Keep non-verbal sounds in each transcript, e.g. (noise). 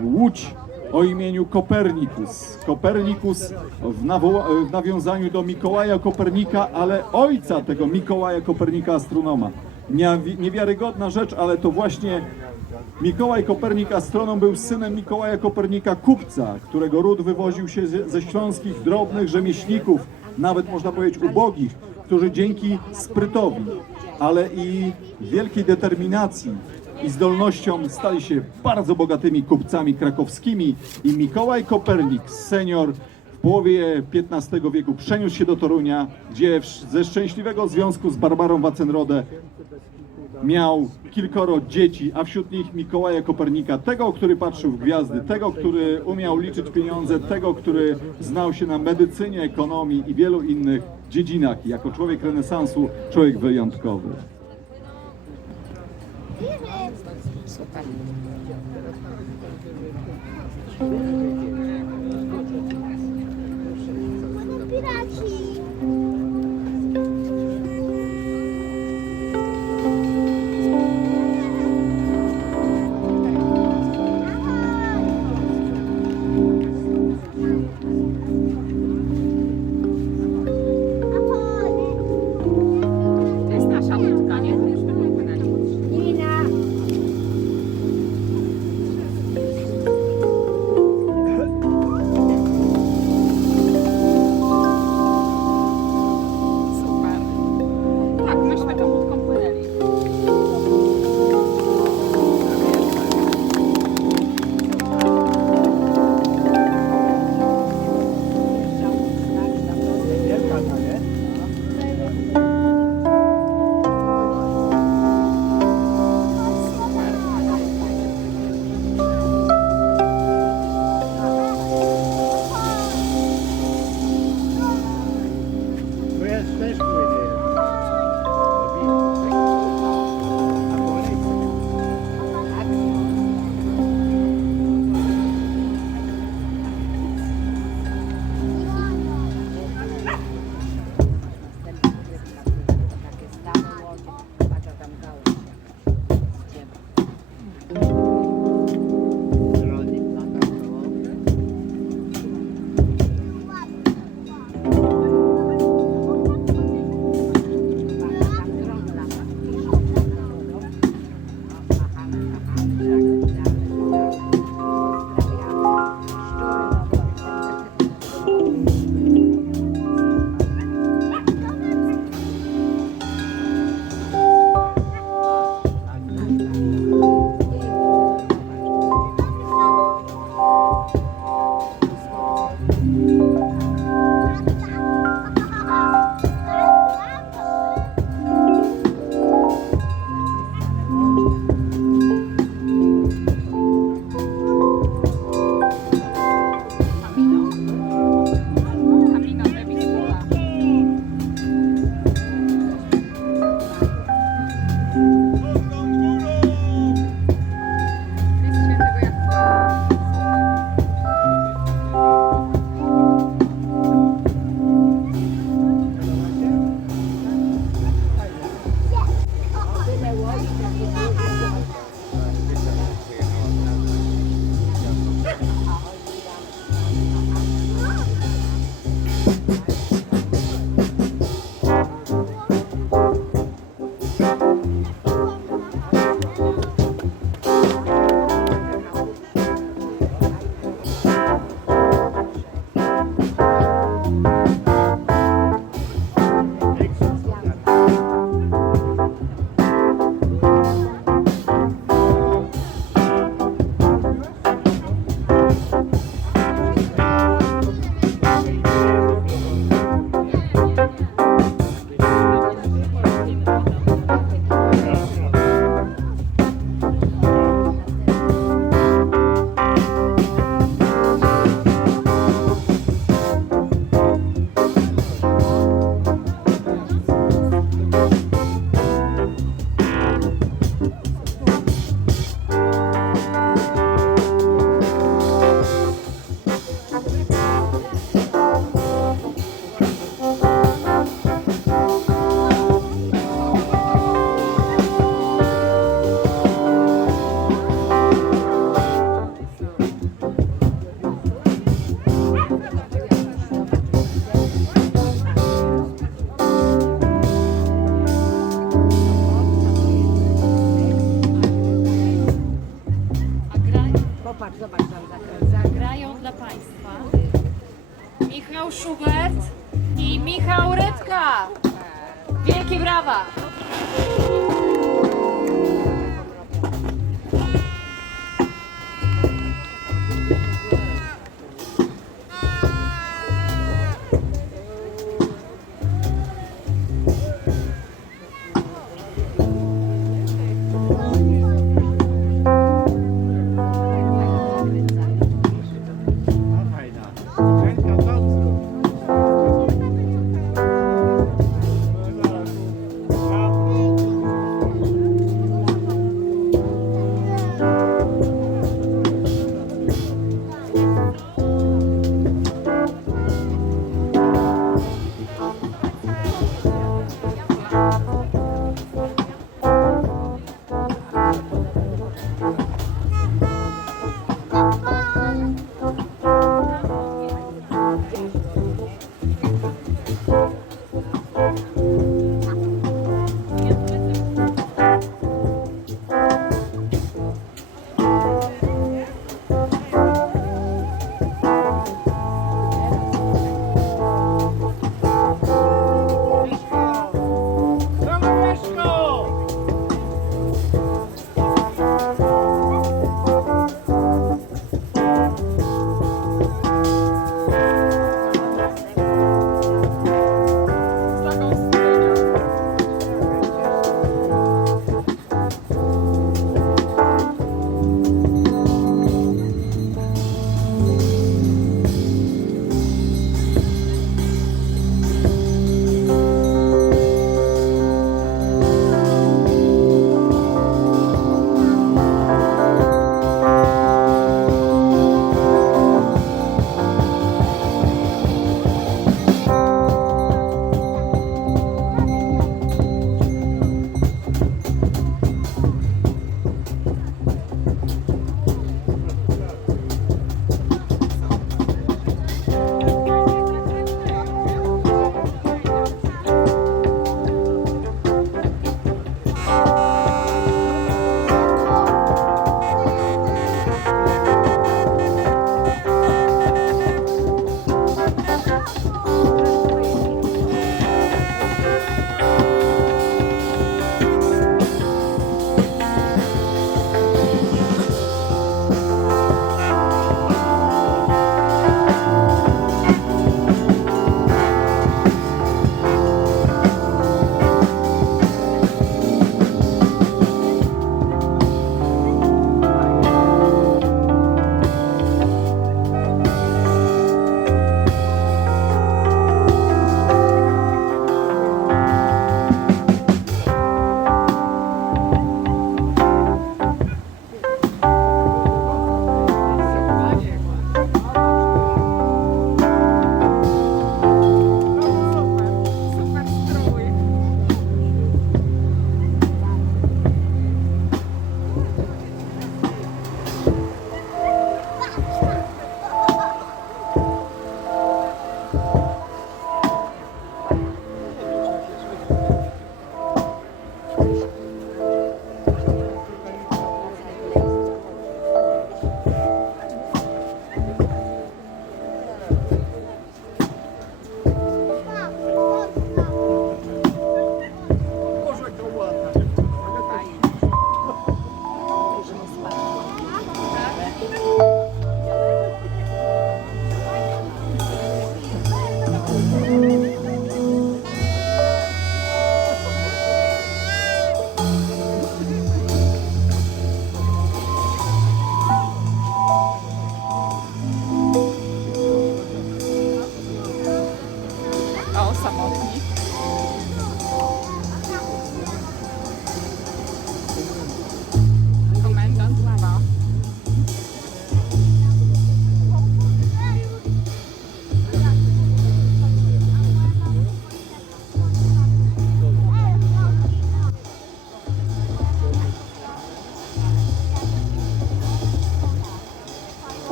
łódź o imieniu Kopernikus. Kopernikus w, w nawiązaniu do Mikołaja Kopernika, ale ojca tego Mikołaja Kopernika astronoma. Niewi- Niewiarygodna rzecz, ale to właśnie Mikołaj Kopernik astronom był synem Mikołaja Kopernika kupca, którego ród wywoził się ze ze śląskich drobnych rzemieślników, nawet można powiedzieć ubogich, którzy dzięki sprytowi, ale i wielkiej determinacji i zdolnościom stali się bardzo bogatymi kupcami krakowskimi i Mikołaj Kopernik, senior w połowie XV wieku przeniósł się do Torunia, gdzie ze szczęśliwego związku z Barbarą Wacenrodę miał kilkoro dzieci, a wśród nich Mikołaja Kopernika, tego, który patrzył w gwiazdy, tego, który umiał liczyć pieniądze, tego, który znał się na medycynie, ekonomii i wielu innych dziedzinach. Jako człowiek renesansu, człowiek wyjątkowy. Piraci! 吧。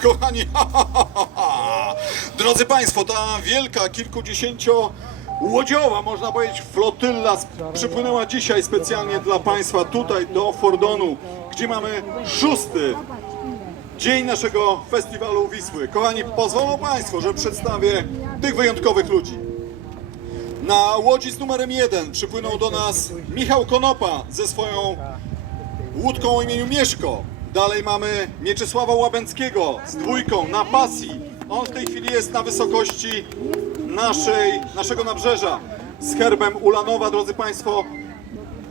Kochani? (laughs) Drodzy Państwo, ta wielka, kilkudziesięcio łodziowa, można powiedzieć, flotylla przypłynęła dzisiaj specjalnie dla Państwa tutaj do Fordonu, gdzie mamy szósty dzień naszego festiwalu Wisły. Kochani, pozwolą Państwo, że przedstawię tych wyjątkowych ludzi. Na łodzi z numerem jeden przypłynął do nas Michał Konopa ze swoją łódką o imieniu Mieszko. Dalej mamy Mieczysława Łabęckiego z dwójką na pasji. On w tej chwili jest na wysokości naszej, naszego nabrzeża z herbem Ulanowa, drodzy Państwo.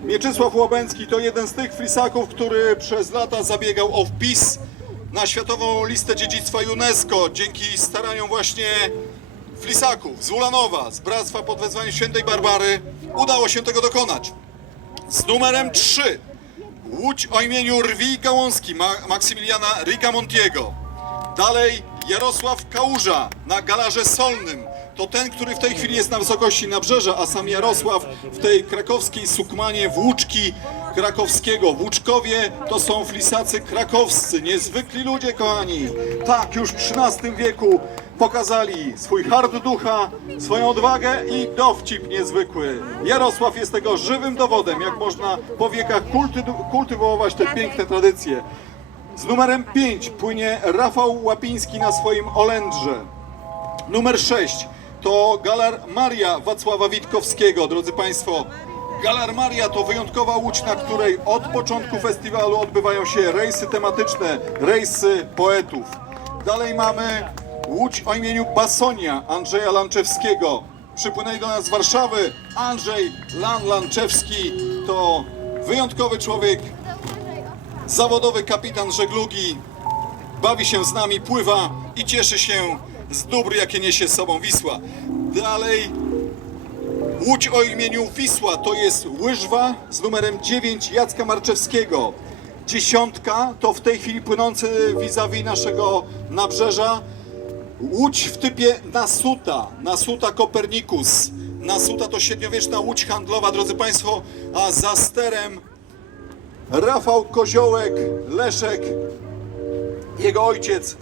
Mieczysław Łabęcki to jeden z tych flisaków, który przez lata zabiegał o wpis na Światową Listę Dziedzictwa UNESCO dzięki staraniom właśnie flisaków z Ulanowa, z Bractwa pod wezwaniem Świętej Barbary udało się tego dokonać. Z numerem 3 Łódź o imieniu Rwi Gałązki Ma Maksymiliana Rigamontiego. Dalej Jarosław Kałuża na galarze solnym. To ten, który w tej chwili jest na wysokości nabrzeża, a sam Jarosław w tej krakowskiej sukmanie włóczki krakowskiego. Włóczkowie to są flisacy krakowscy, niezwykli ludzie, kochani. Tak, już w XIII wieku pokazali swój hard ducha, swoją odwagę i dowcip niezwykły. Jarosław jest tego żywym dowodem, jak można po wiekach kulty- kultywować te piękne tradycje. Z numerem 5 płynie Rafał Łapiński na swoim Olędrze. Numer 6 to Galar Maria Wacława Witkowskiego, drodzy Państwo. Galar Maria to wyjątkowa łódź, na której od początku festiwalu odbywają się rejsy tematyczne, rejsy poetów. Dalej mamy łódź o imieniu Basonia Andrzeja Lanczewskiego. Przypłynęli do nas z Warszawy. Andrzej Lan Lanczewski to wyjątkowy człowiek, zawodowy kapitan żeglugi, bawi się z nami, pływa i cieszy się z dóbr, jakie niesie z sobą Wisła. Dalej Łódź o imieniu Wisła to jest łyżwa z numerem 9 Jacka Marczewskiego. Dziesiątka to w tej chwili płynący vis-a-vis naszego nabrzeża Łódź w typie Nasuta, Nasuta Kopernikus. Nasuta to średniowieczna łódź handlowa, drodzy Państwo, a za sterem Rafał Koziołek, Leszek, jego ojciec.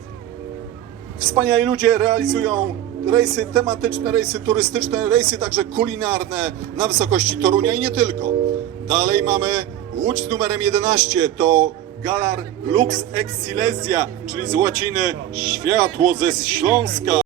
Wspaniali ludzie realizują rejsy tematyczne, rejsy turystyczne, rejsy także kulinarne na wysokości Torunia i nie tylko. Dalej mamy łódź z numerem 11, to Galar Lux Ex Silesia, czyli z łaciny światło ze Śląska.